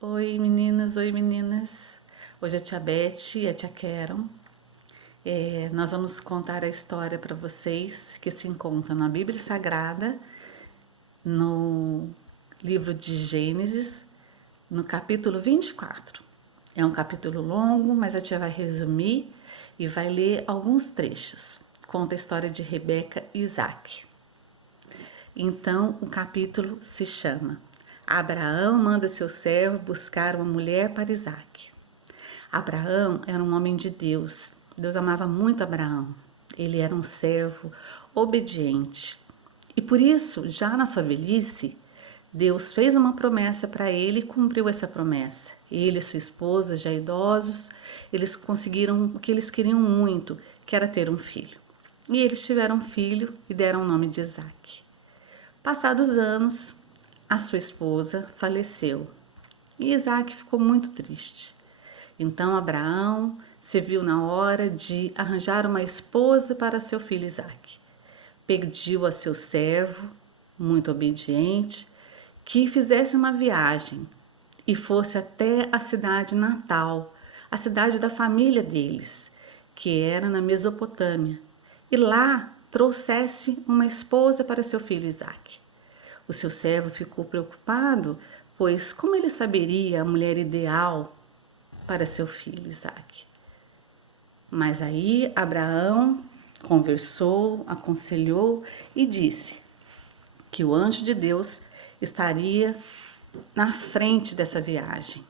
Oi meninas, oi meninas. Hoje é a tia Beth e a tia Karen. Nós vamos contar a história para vocês que se encontra na Bíblia Sagrada, no livro de Gênesis, no capítulo 24. É um capítulo longo, mas a tia vai resumir e vai ler alguns trechos. Conta a história de Rebeca e Isaac. Então, o capítulo se chama Abraão manda seu servo buscar uma mulher para Isaac. Abraão era um homem de Deus. Deus amava muito Abraão. Ele era um servo obediente. E por isso, já na sua velhice, Deus fez uma promessa para ele e cumpriu essa promessa. Ele e sua esposa, já idosos, eles conseguiram o que eles queriam muito, que era ter um filho. E eles tiveram um filho e deram o nome de Isaac. Passados anos, a sua esposa faleceu e Isaac ficou muito triste. Então Abraão se viu na hora de arranjar uma esposa para seu filho Isaac. Pediu a seu servo, muito obediente, que fizesse uma viagem e fosse até a cidade natal, a cidade da família deles, que era na Mesopotâmia, e lá trouxesse uma esposa para seu filho Isaac. O seu servo ficou preocupado, pois como ele saberia a mulher ideal para seu filho Isaac? Mas aí Abraão conversou, aconselhou e disse que o anjo de Deus estaria na frente dessa viagem.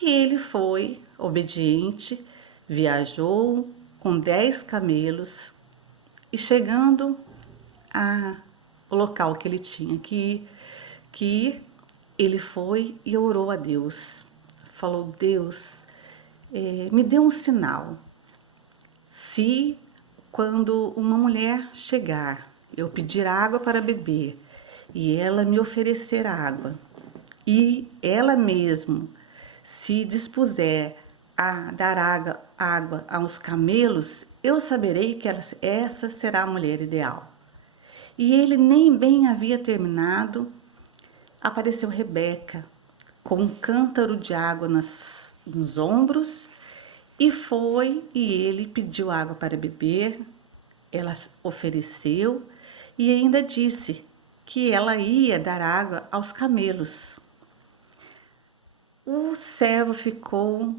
E ele foi obediente, viajou com 10 camelos e chegando ao local que ele tinha que ir, ele foi e orou a Deus. Falou: Deus, me dê um sinal. Se quando uma mulher chegar, eu pedir água para beber e ela me oferecer água e ela mesmo se dispuser a dar água aos camelos, eu saberei que essa será a mulher ideal. E ele nem bem havia terminado, apareceu Rebeca com um cântaro de água nos ombros e ele pediu água para beber. Ela ofereceu e ainda disse que ela ia dar água aos camelos. O servo ficou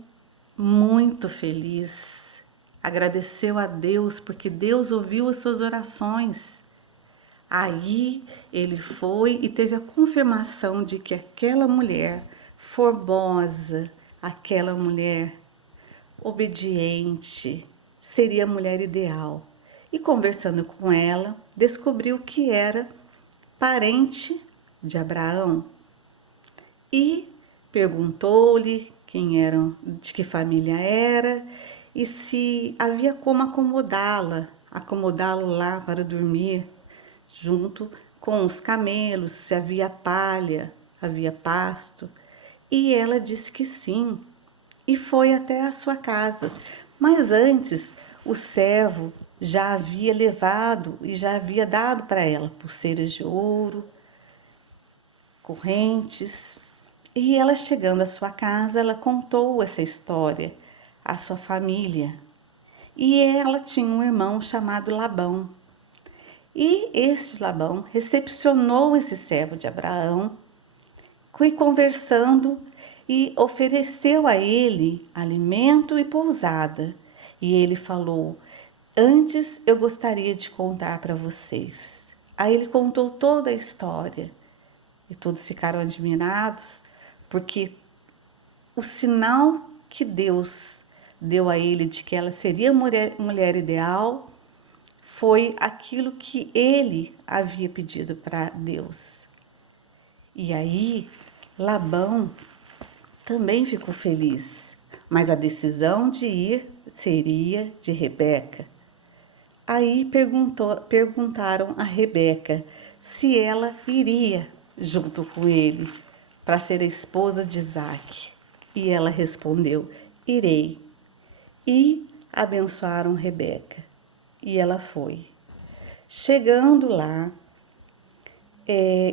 muito feliz, agradeceu a Deus porque Deus ouviu as suas orações. Aí ele foi e teve a confirmação de que aquela mulher formosa, aquela mulher obediente, seria a mulher ideal. E conversando com ela, descobriu que era parente de Abraão. E perguntou-lhe quem era, de que família era e se havia como acomodá-lo lá para dormir junto com os camelos, se havia palha, havia pasto. E ela disse que sim, e foi até a sua casa. Mas antes, o servo já havia levado e já havia dado para ela pulseiras de ouro, correntes. E ela, chegando à sua casa, ela contou essa história à sua família. E ela tinha um irmão chamado Labão. E este Labão recepcionou esse servo de Abraão, foi conversando e ofereceu a ele alimento e pousada. E ele falou: antes eu gostaria de contar para vocês. Aí ele contou toda a história e todos ficaram admirados, porque o sinal que Deus deu a ele de que ela seria a mulher ideal foi aquilo que ele havia pedido para Deus. E aí Labão também ficou feliz, mas a decisão de ir seria de Rebeca. Aí perguntaram a Rebeca se ela iria junto com ele para ser a esposa de Isaac. E ela respondeu: irei. E abençoaram Rebeca. E ela foi. Chegando lá,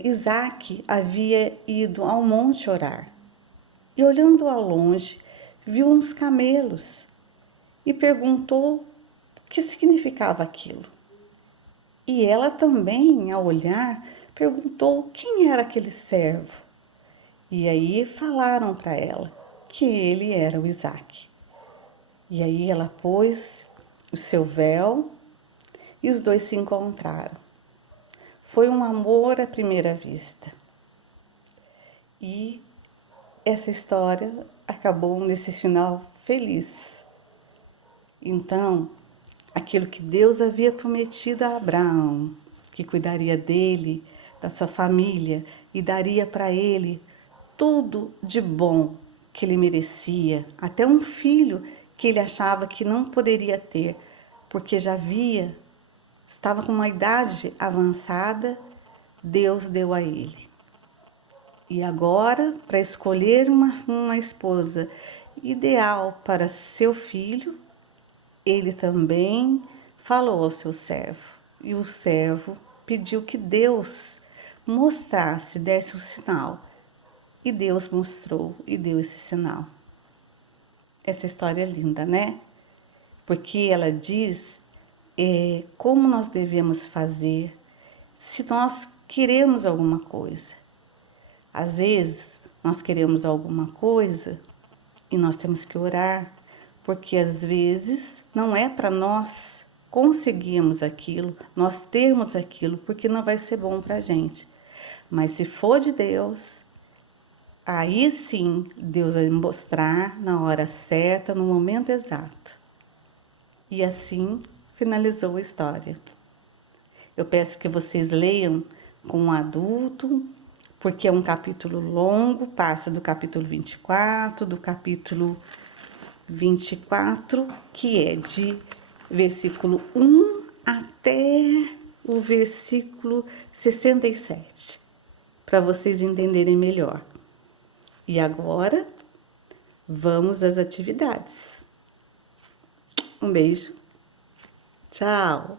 Isaac havia ido ao monte orar. e, olhando ao longe, viu uns camelos e perguntou o que significava aquilo. E ela também, ao olhar, perguntou quem era aquele servo. E aí falaram para ela que ele era o Isaque. E aí ela pôs o seu véu e os dois se encontraram. Foi um amor à primeira vista. E essa história acabou nesse final feliz. Então, aquilo que Deus havia prometido a Abraão, que cuidaria dele, da sua família e daria para ele tudo de bom que ele merecia, até um filho que ele achava que não poderia ter, porque já estava com uma idade avançada, Deus deu a ele. E agora, para escolher uma esposa ideal para seu filho, ele também falou ao seu servo. E o servo pediu que Deus mostrasse, desse um sinal. E Deus mostrou e deu esse sinal. Essa história é linda, né? Porque ela diz como nós devemos fazer se nós queremos alguma coisa. Às vezes, nós queremos alguma coisa e nós temos que orar, porque às vezes não é para nós conseguirmos aquilo, nós termos aquilo, porque não vai ser bom para a gente. Mas se for de Deus, aí sim Deus vai mostrar na hora certa, no momento exato. E assim finalizou a história. Eu peço que vocês leiam com um adulto, porque é um capítulo longo, passa do capítulo 24, do capítulo 24, que é de versículo 1 até o versículo 67, para vocês entenderem melhor. E agora, vamos às atividades. Um beijo. Tchau.